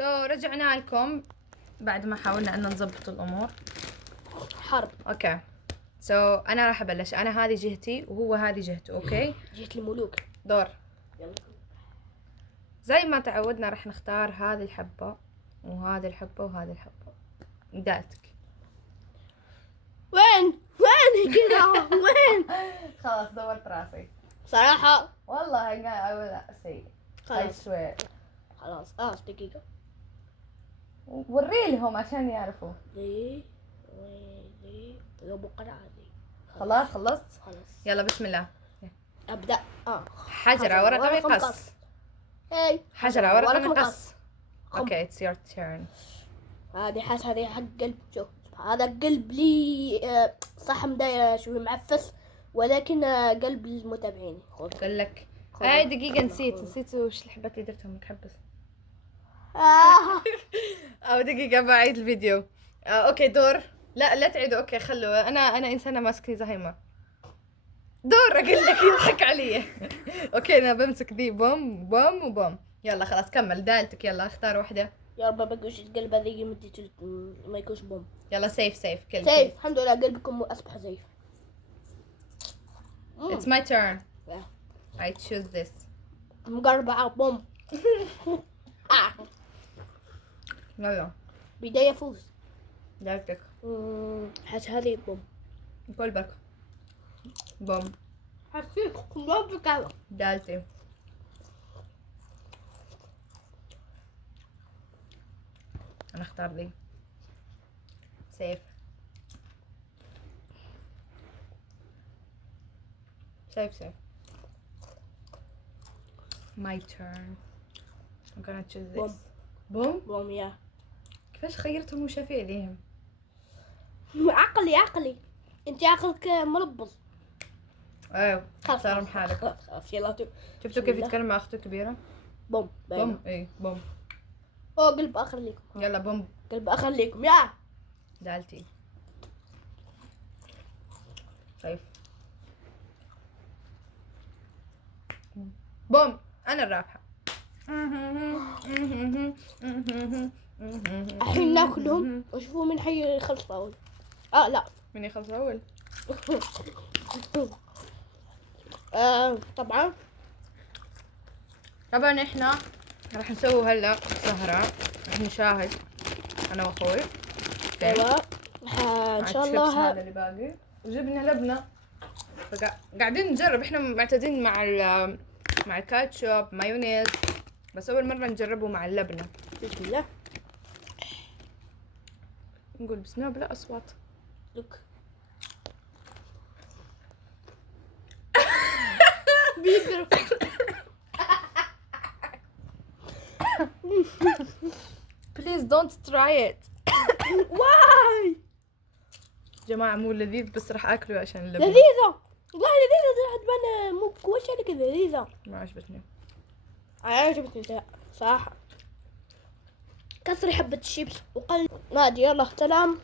رجعنا لكم بعد ما حاولنا ان نظبط الامور. حرب. اوكي انا راح ابلش. انا هذه جهتي وهو هذه جهته. اوكي جهة الملوك. دور. يلا. زي ما تعودنا راح نختار هذه الحبة وهذه الحبة وهذه الحبة. بدايتك. وين كذا وين؟ خلاص دورت راسي صراحة والله. لا سيء. خلاص شوي. خلاص دقيقة. وري لهم عشان يعرفوا. ليه بقرة عادي. خلاص خلصت. خلاص يلا بسم الله. أبدأ. حجرة ورقة مقص. هاي حجرة ورقة مقص. خم. اوكي it's your turn. هذه حق قلب. شوف هذا قلب لي صح مداير شوي معفس، ولكن قلب للمتابعين. خذ. قال لك هاي دقيقة نسيت وش الحبات اللي درتهم مكحبس. او دقيقة بعيد الفيديو. اوكي دور. لا تعيدوا. اوكي خلوا انا انسانة ماسكة زهايمر. دور اقول لك يضحك علي. اوكي انا بمسك ذي بوم وبوم. يلا خلاص كمل دالتك. يلا اختار واحدة. يا رب ما يكونش القلب هذه مدته ما يكونش بوم. يلا سيف كل سيف. الحمد لله قلبكم اصبح زيف. It's my turn. Yeah. I choose this. مقربعة بوم. يلا بداية يفوز. دالتك. حس هذه بوم. قلبك. بوم. حسيت قلبك هذا. دالتي. انا اختار ذي. سيف. سيف. My turn. I'm gonna choose this. بوم. يا كيفاش خيرتهم وشافي عليهم؟ عقلي انت عقلك ملبظ. ايوه احترم حالك. خلاص يلا شفتوا كيف يتكلم مع اخته كبيرة؟ بوم. اي بوم. قلب اخر ليكم. يلا بوم. قلب اخر ليكم يا دالتي. سيف. بوم. انا الرابحة. الحين ناكلهم وشوفوا من حي يخلص اول. لا من يخلص اول. طبعا احنا راح نسوي هلا سهرة. راح نشاهد انا واخوي. ايوه ان شاء الله. هذا اللي باقي وجبنا لبنة. قاعدين نجرب. احنا معتادين مع الكاتشوب مايونيز، بس اول مرة نجربه مع اللبنة. بسم الله. نقول بسم الله بلا اصوات. لوك. Please don't try it. واي جماعة مو لذيذ بس راح اكله عشان اللبنة. لذيذة والله لذيذة. تبان مو كويسة لكن لذيذة. ما عجبتني. عجبتني صراحة. كسري حبة الشيبس وقل. نادي يلا سلام.